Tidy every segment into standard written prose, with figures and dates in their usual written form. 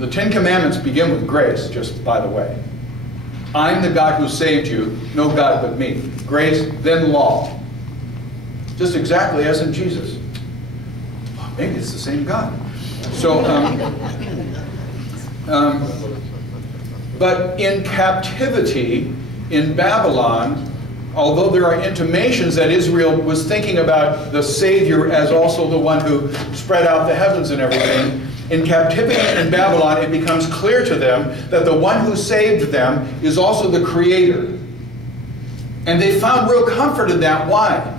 The Ten Commandments begin with grace, just by the way. I'm the God who saved you, no God but me. Grace, then law. Just exactly as in Jesus. Well, maybe it's the same God. So, but in captivity in Babylon, although there are intimations that Israel was thinking about the Savior as also the one who spread out the heavens and everything, in captivity in Babylon, it becomes clear to them that the one who saved them is also the Creator. And they found real comfort in that. Why?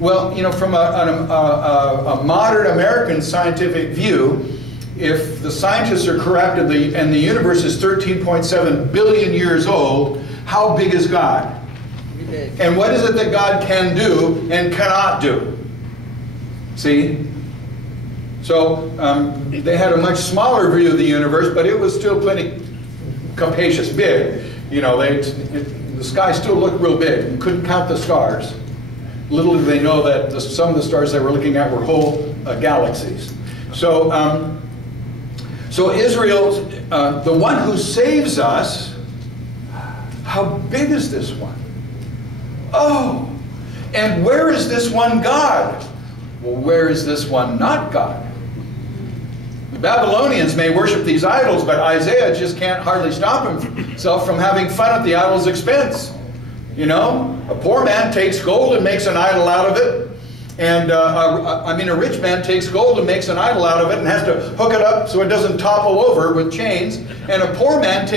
Well, you know, from a modern American scientific view, if the scientists are correct and the universe is 13.7 billion years old, how big is God? And what is it that God can do and cannot do? See? So they had a much smaller view of the universe, but it was still plenty capacious, big. You know, the sky still looked real big. You couldn't count the stars. Little did they know that some of the stars they were looking at were whole galaxies. So, so Israel, the one who saves us, how big is this one? Oh, and where is this one God? Well, where is this one not God? The Babylonians may worship these idols, but Isaiah just can't hardly stop himself from having fun at the idol's expense. You know, a poor man takes gold and makes an idol out of it. And, a rich man takes gold and makes an idol out of it and has to hook it up so it doesn't topple over with chains. And a poor man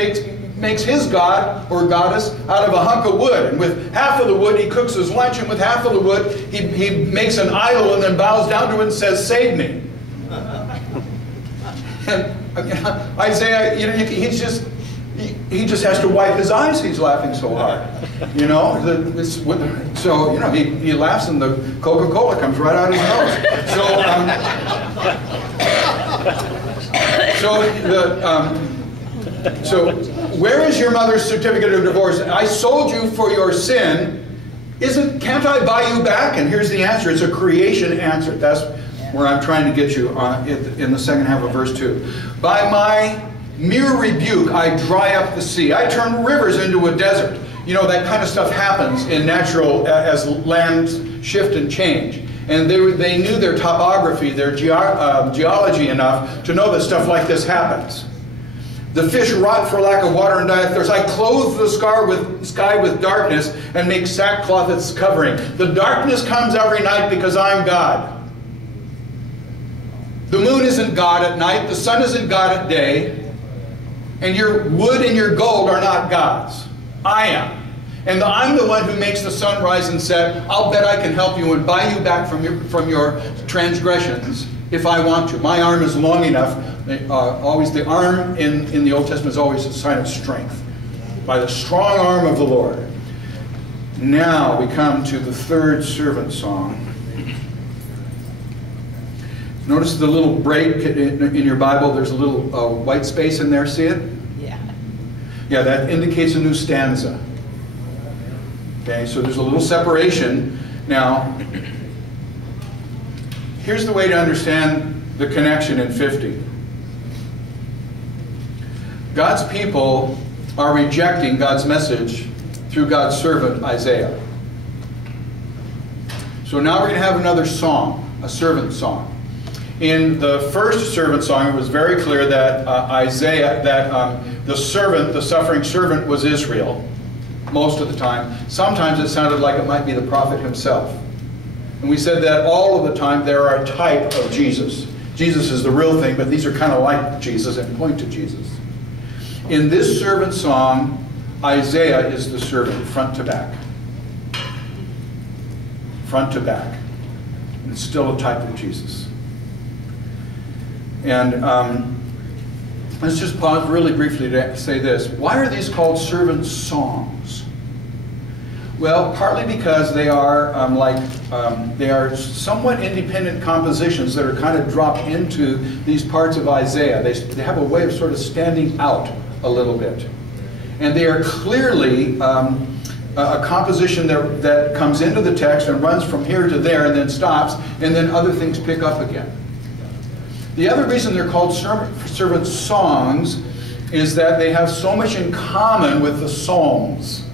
makes his god or goddess out of a hunk of wood. And with half of the wood, he cooks his lunch, and with half of the wood, he makes an idol and then bows down to it and says, "Save me." And Isaiah, you know, he just has to wipe his eyes. He's laughing so hard, you know. So you know, he laughs and the Coca-Cola comes right out his nose. So where is your mother's certificate of divorce? I sold you for your sin. Can't I buy you back? And here's the answer. It's a creation answer. That's where I'm trying to get you in the second half of verse 2. By my mere rebuke, I dry up the sea. I turn rivers into a desert. You know, that kind of stuff happens in natural, as lands shift and change. And they knew their topography, their geology enough to know that stuff like this happens. The fish rot for lack of water and die of thirst. I clothe the sky with darkness and make sackcloth its covering. The darkness comes every night because I'm God. The moon isn't God at night. The sun isn't God at day. And your wood and your gold are not God's. I am. And I'm the one who makes the sun rise and set. I'll bet I can help you and buy you back from your transgressions if I want to. My arm is long enough. Always the arm in the Old Testament is always a sign of strength. By the strong arm of the Lord. Now we come to the third servant song. Notice the little break in your Bible. There's a little white space in there. See it? Yeah. Yeah, that indicates a new stanza. Okay, so there's a little separation. Now, here's the way to understand the connection in 50. God's people are rejecting God's message through God's servant Isaiah. So now we're going to have another song, a servant song. In the first servant song, it was very clear that the servant, the suffering servant, was Israel most of the time. Sometimes it sounded like it might be the prophet himself. And we said that all of the time they are a type of Jesus. Jesus is the real thing, but these are kind of like Jesus and point to Jesus. In this servant song, Isaiah is the servant, front to back. Front to back. And it's still a type of Jesus. And let's just pause really briefly to say this. Why are these called servant songs? Well, partly because they are they are somewhat independent compositions that are kind of dropped into these parts of Isaiah. They have a way of sort of standing out a little bit. And they are clearly a composition that comes into the text and runs from here to there and then stops, and then other things pick up again. The other reason they're called servant songs is that they have so much in common with the Psalms.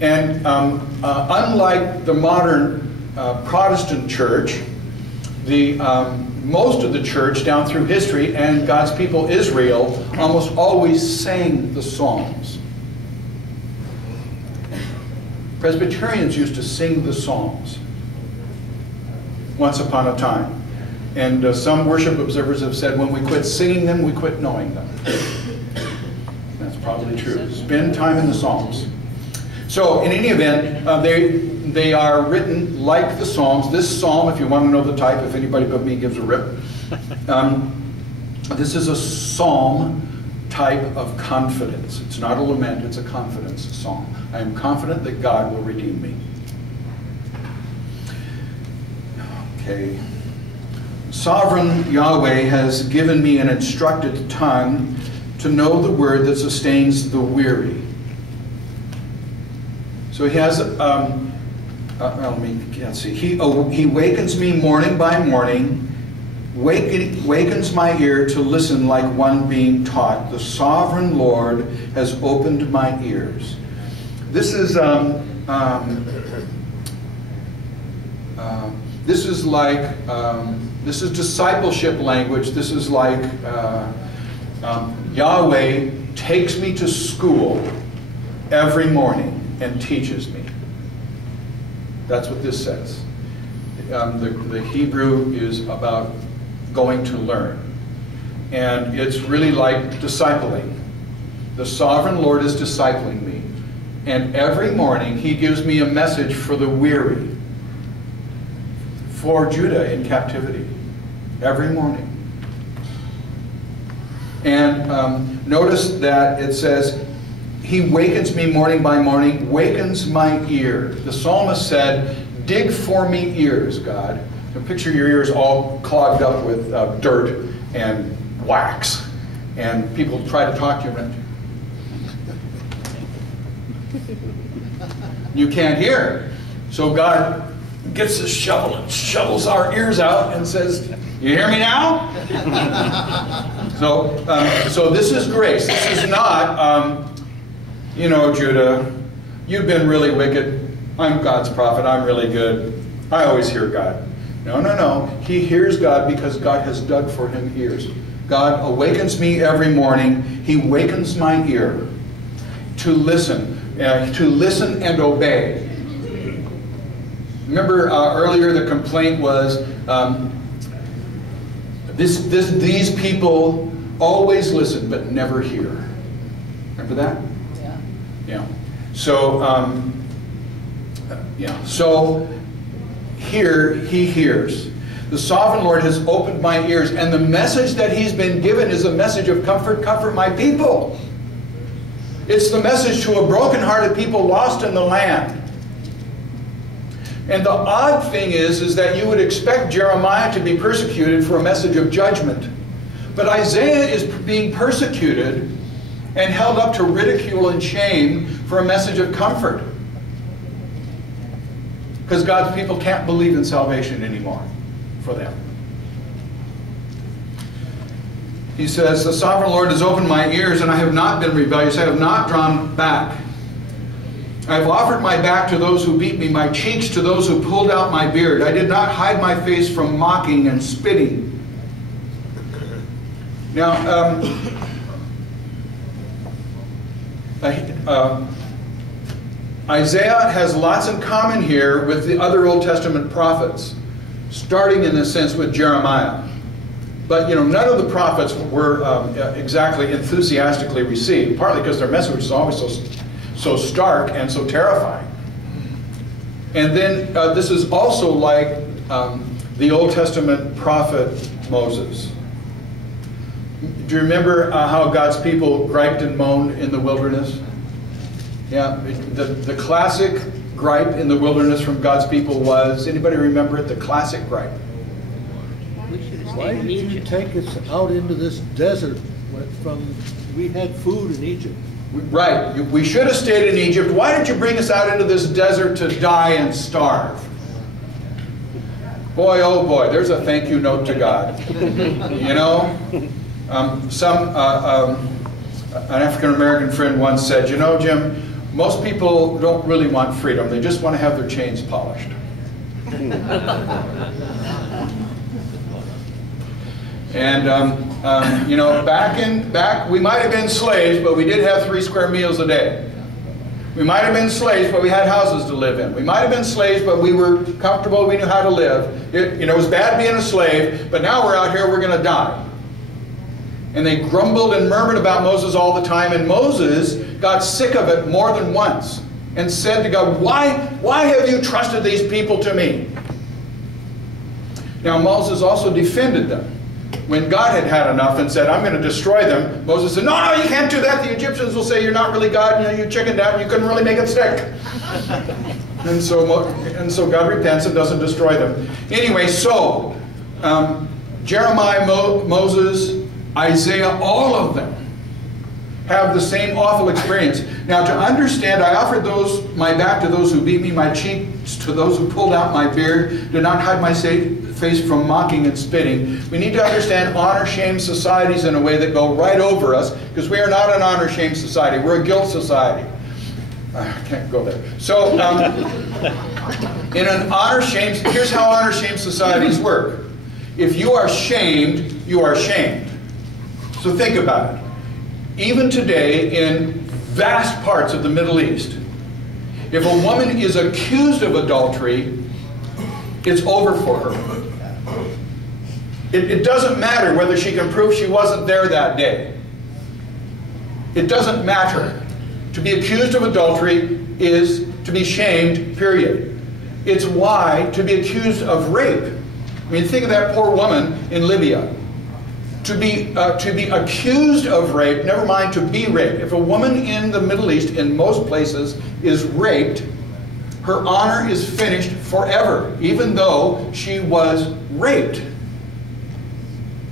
And unlike the modern Protestant church, most of the church down through history and God's people Israel almost always sang the Psalms. Presbyterians used to sing the Psalms once upon a time. And some worship observers have said when we quit singing them, we quit knowing them. That's probably true. Spend time in the Psalms. So in any event, they are written like the Psalms. This psalm, if you want to know the type, if anybody but me gives a rip, this is a psalm type of confidence. It's not a lament, it's a confidence psalm. I am confident that God will redeem me. Okay. Sovereign Yahweh has given me an instructed tongue to know the word that sustains the weary. So he has, let's see. He wakens me morning by morning, wakens my ear to listen like one being taught. The sovereign Lord has opened my ears. This is this is discipleship language. This is like Yahweh takes me to school every morning and teaches me. That's what this says. The Hebrew is about going to learn. And it's really like discipling. The sovereign Lord is discipling me. And every morning he gives me a message for the weary, for Judah in captivity. Every morning. And notice that it says, he wakens me morning by morning, wakens my ear. The psalmist said, dig for me ears, God. So picture your ears all clogged up with dirt and wax. And people try to talk to you and you can't hear. So God gets his shovel and shovels our ears out and says, you hear me now? So this is grace. This is not, you know, Judah, you've been really wicked. I'm God's prophet. I'm really good. I always hear God. No, no, no. He hears God because God has dug for him ears. God awakens me every morning. He wakens my ear to listen and obey. Remember earlier the complaint was these people always listen but never hear. Remember that? Yeah. Yeah. So So here he hears. The sovereign Lord has opened my ears, and the message that he's been given is a message of comfort. Comfort my people. It's the message to a broken-hearted people lost in the land. And the odd thing is that you would expect Jeremiah to be persecuted for a message of judgment. But Isaiah is being persecuted and held up to ridicule and shame for a message of comfort. Because God's people can't believe in salvation anymore for them. He says, the sovereign Lord has opened my ears, and I have not been rebellious. I have not drawn back. I have offered my back to those who beat me, my cheeks to those who pulled out my beard. I did not hide my face from mocking and spitting. Now, Isaiah has lots in common here with the other Old Testament prophets, starting in a sense with Jeremiah. But none of the prophets were exactly enthusiastically received, partly because their message was always so stark and so terrifying. And then this is also like the Old Testament prophet Moses. Do you remember how God's people griped and moaned in the wilderness? Yeah, the classic gripe in the wilderness from God's people was, anybody remember it? The classic gripe. Why did you take us out into this desert we had food in Egypt? Right. We should have stayed in Egypt. Why did you bring us out into this desert to die and starve? Boy, oh boy, there's a thank you note to God. You know, an African-American friend once said, you know, Jim, most people don't really want freedom. They just want to have their chains polished. And, you know, back, we might have been slaves, but we did have 3 square meals a day. We might have been slaves, but we had houses to live in. We might have been slaves, but we were comfortable, we knew how to live. You know, it was bad being a slave, but now we're out here, we're going to die. And they grumbled and murmured about Moses all the time, and Moses got sick of it more than once and said to God, why have you trusted these people to me? Now Moses also defended them. When God had had enough and said, I'm going to destroy them, Moses said, no, you can't do that. The Egyptians will say you're not really God. You know, you chickened out and you couldn't really make it stick. and so God repents and doesn't destroy them. Anyway, so Jeremiah, Moses, Isaiah, all of them have the same awful experience. Now to understand, I offered my back to those who beat me, my cheeks to those who pulled out my beard, did not hide my face from mocking and spitting. We need to understand honor-shame societies in a way that go right over us, because we are not an honor-shame society. We're a guilt society. I can't go there. So in an honor-shame, here's how honor-shame societies work. If you are shamed, you are shamed. So think about it. Even today in vast parts of the Middle East, if a woman is accused of adultery, it's over for her. It doesn't matter whether she can prove she wasn't there that day. It doesn't matter. To be accused of adultery is to be shamed, period. It's why to be accused of rape. I mean, think of that poor woman in Libya. To be accused of rape, never mind to be raped. If a woman in the Middle East, in most places, is raped, her honor is finished forever, even though she was raped,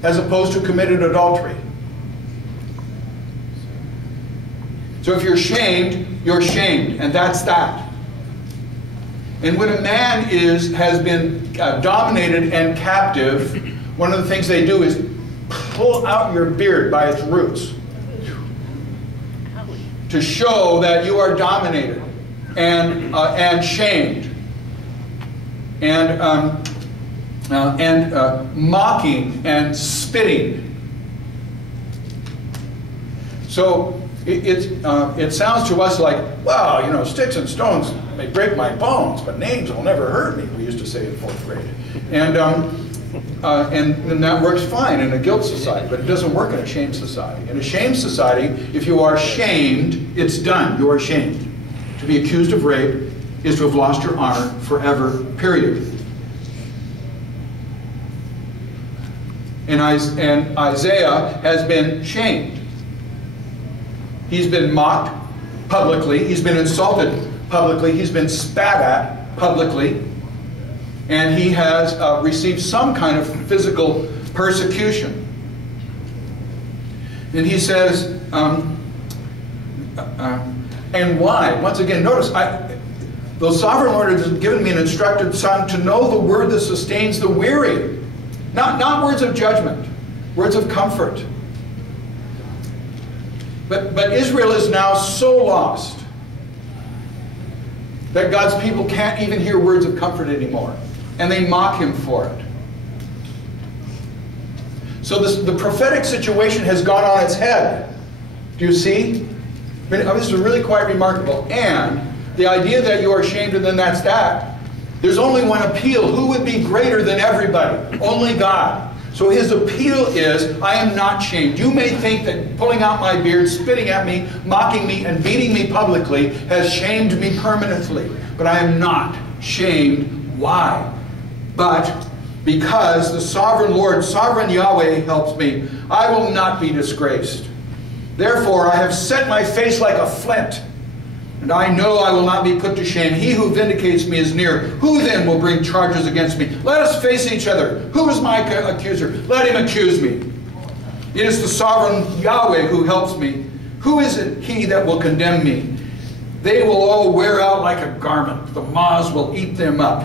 as opposed to committed adultery. So if you're shamed, and that's that. And when a man has been dominated and captive, one of the things they do is pull out your beard by its roots to show that you are dominated and shamed and mocking and spitting. So it sounds to us like, well, you know, sticks and stones may break my bones, but names will never hurt me, we used to say in 4th grade. And that works fine in a guilt society, but it doesn't work in a shame society. In a shame society, if you are shamed, it's done. You are shamed. To be accused of rape is to have lost your honor forever, period. And Isaiah has been shamed. He's been mocked publicly. He's been insulted publicly. He's been spat at publicly. And he has received some kind of physical persecution. And he says, and why? Once again, notice, the sovereign Lord has given me an instructed son to know the word that sustains the weary. Not words of judgment, words of comfort. But Israel is now so lost that God's people can't even hear words of comfort anymore. And they mock him for it. So the prophetic situation has gone on its head. Do you see? I mean, this is really quite remarkable. And the idea that you are ashamed and then that's that, there's only one appeal. Who would be greater than everybody? Only God. So his appeal is, I am not shamed. You may think that pulling out my beard, spitting at me, mocking me, and beating me publicly has shamed me permanently. But I am not shamed. Why? But because the sovereign Lord, sovereign Yahweh helps me, I will not be disgraced. Therefore I have set my face like a flint, and I know I will not be put to shame. He who vindicates me is near. Who then will bring charges against me? Let us face each other. Who is my accuser? Let him accuse me. It is the sovereign Yahweh who helps me. Who is it he that will condemn me? They will all wear out like a garment. The moths will eat them up.